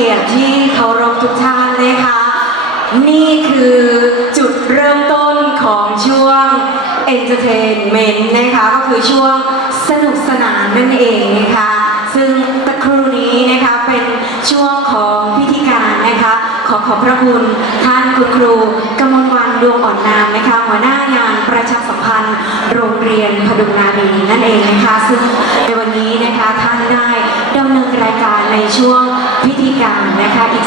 กียรติที่เคารพทุกท่านนะคะ นี่คือจุดเริ่มต้นของช่วง Entertainment นะคะก็คือช่วงสนุกสนานนั่นเองนะคะซึ่งตะครู่นี้นะคะเป็นช่วงของพิธีการนะคะขอขอบพระคุณท่านคุณครูกมลวันดวงอ่อนนามนะคะหัวหน้างานประชาสัมพันธ์ โรงเรียนพดุงนารีนั่นเองนะคะซึ่งใน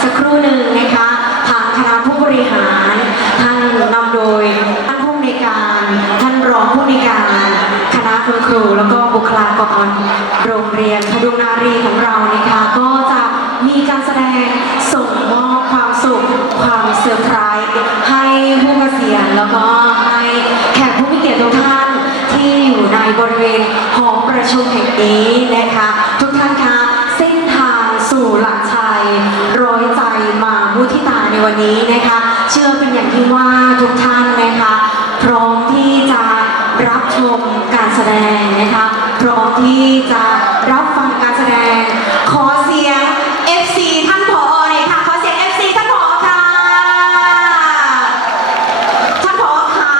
สักครู่หนึ่งนะคะทางคณะผู้บริหารท่านนำโดยท่านผู้อำนการท่านรองผู้อำนการ คณะคุณครู แล้วก็บุคลากรโรงเรียนพดุงนารีของเรานะคะก็จะมีการแสดงส่งมอบความสุข ความเซอร์ไพรส์ให้ผู้เกษียณแล้วก็ให้แขกผู้มีเกียรติทุกท่านที่อยู่ในบริเวณหอประชุมแห่งนี้นะคะ วันนี้นะคะ เชื่อเป็นอย่างยิ่ว่าทุกท่านนะคะ พร้อมที่จะรับชมการแสดงนะคะ พร้อมที่จะรับฟังการแสดง ขอเสียง FC ท่านผอหน่อยค่ะ ขอเสียง FC ท่านผอค่ะ ท่านผอคะ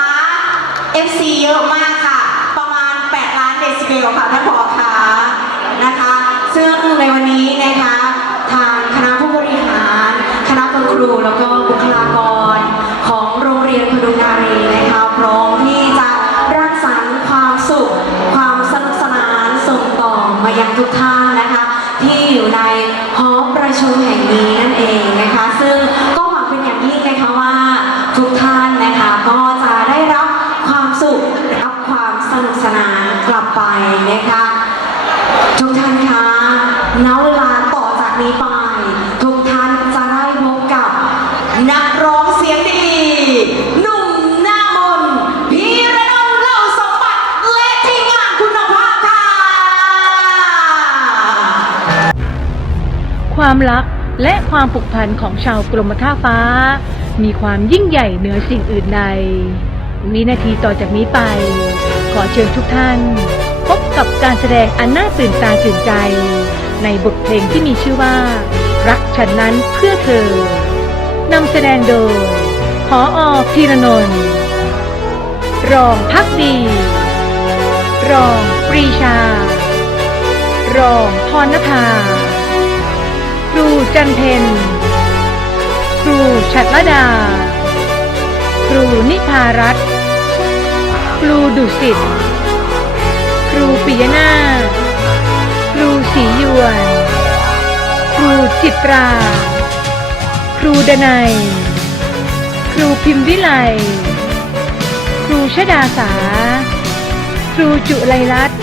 FC เยอะมากค่ะ ประมาณ 8 ล้านเดซิเบลค่ะท่านผอคะนะคะ ซึ่งในวันนี้นะคะ ทางคณะ ครูแล้วก็บุคลากรของโรงเรียนพดุงนารีนะคะพร้อมที่จะรักสรรความสุข ความสนุกสนานส่งต่อมายังทุกท่านนะคะ ที่อยู่ในหอประชุมแห่งนี้นั่นเองนะคะ ซึ่งก็หวังเป็นอย่างยิ่งนะคะว่าทุกท่านนะคะก็จะได้รับความสุขรับความสนุกสนานกลับไปนะคะ ทุกท่านคะณเวลาต่อจากนี้ไปทุกท่านจะได้พบกับ นักร้องเสียงดี หนุ่มหน้ามนต์พีระดมเล่าสมบัติและทีมงานคุณภาพค่ะ ความรักและความผูกพันของชาวกรมท่าฟ้า มีความยิ่งใหญ่เหนือสิ่งอื่นใด วินาทีต่อจากนี้ไป ขอเชิญทุกท่าน พบกับการแสดงอันน่าตื่นตาตื่นใจ ในบทเพลงที่มีชื่อว่า รักฉันนั้นเพื่อเธอนำแสดงโดย ออพีรนนท์รองพักดี รองปรีชา รองพรณภา ครูจันเพนครูชัดละดา ครูนิพารัตครูดุสิต ครูปิยนาครูศรียวน ครูจิตรา ครูดนัย ครูพิมพ์วิไล ครูชดาสา ครูจุไลรัตน์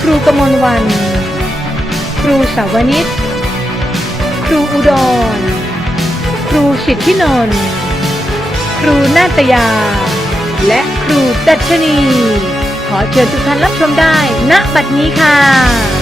ครูกมลวัน ครูสาวนิชครูอุดร ครูสิทธินนท์ครูนาตยา และครูดัชนี ขอเชิญทุกท่านรับชมได้ณบัดนี้ค่ะ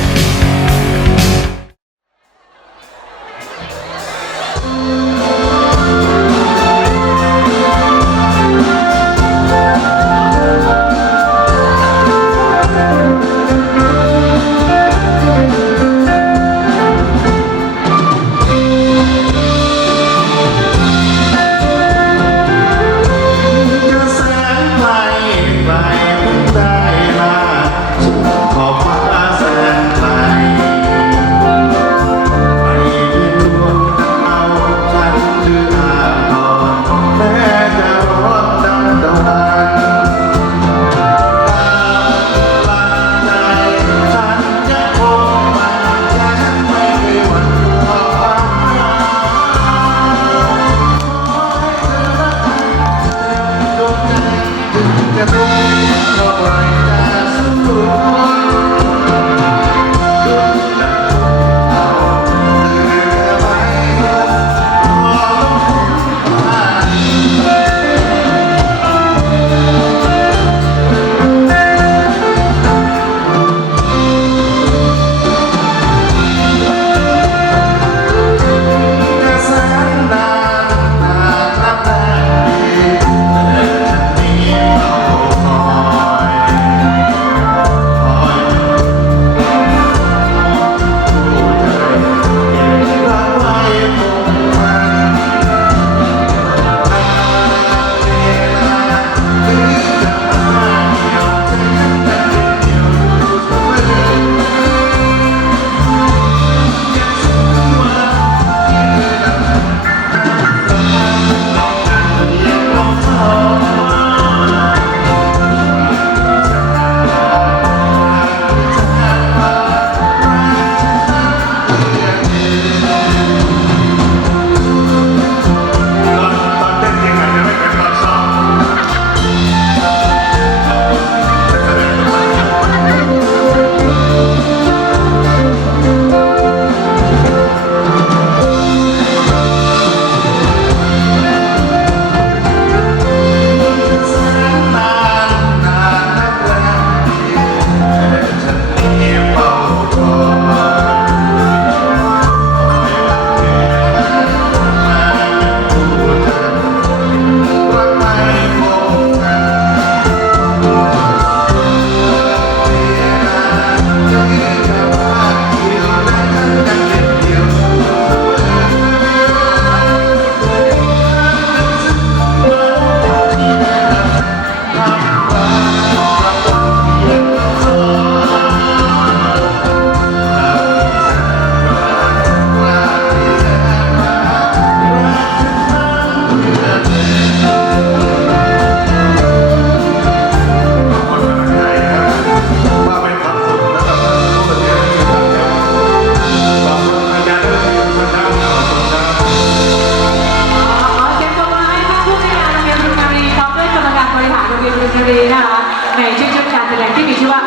ในชื่นชมการแสดงที่มีชื่อว่า